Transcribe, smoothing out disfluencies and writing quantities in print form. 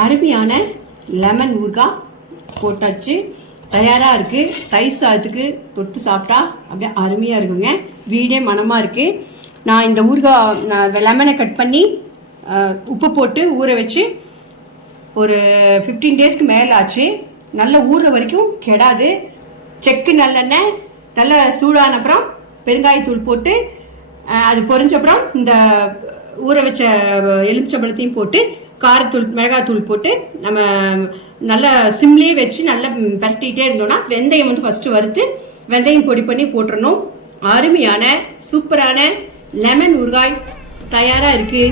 அருமையான லெமன் ஊறுகாய் போட்டாச்சு, தயாராக இருக்குது. தயிர் சாதத்துக்கு தொட்டு சாப்பிட்டா அப்படியே அருமையாக இருக்குங்க, வீடே மனமாக இருக்குது. நான் இந்த ஊறுகாய் லெமனை கட் பண்ணி உப்பு போட்டு ஊற வச்சு ஒரு 15 டேஸ்க்கு மேலே ஆச்சு. நல்ல ஊறுற வரைக்கும் கெடாது. செக்கு நல்லெண்ணெய் நல்லா சூடான அப்புறம் பெருங்காயத்தூள் போட்டு அது பொரிஞ்சப்புறம் இந்த ஊற வச்ச எலுமிச்சம்பழத்தையும் போட்டு காரத்தூள் மிளகாத்தூள் போட்டு நம்ம நல்லா சிம்லேயே வச்சு நல்லா பரட்டிகிட்டே இருந்தோம்னா வெந்தயம் வந்து ஃபஸ்ட்டு வறுத்து வெந்தயம் பொடி பண்ணி போட்டுடணும். அருமையான சூப்பரான லெமன் ஊறுகாய் தயாராக இருக்குது.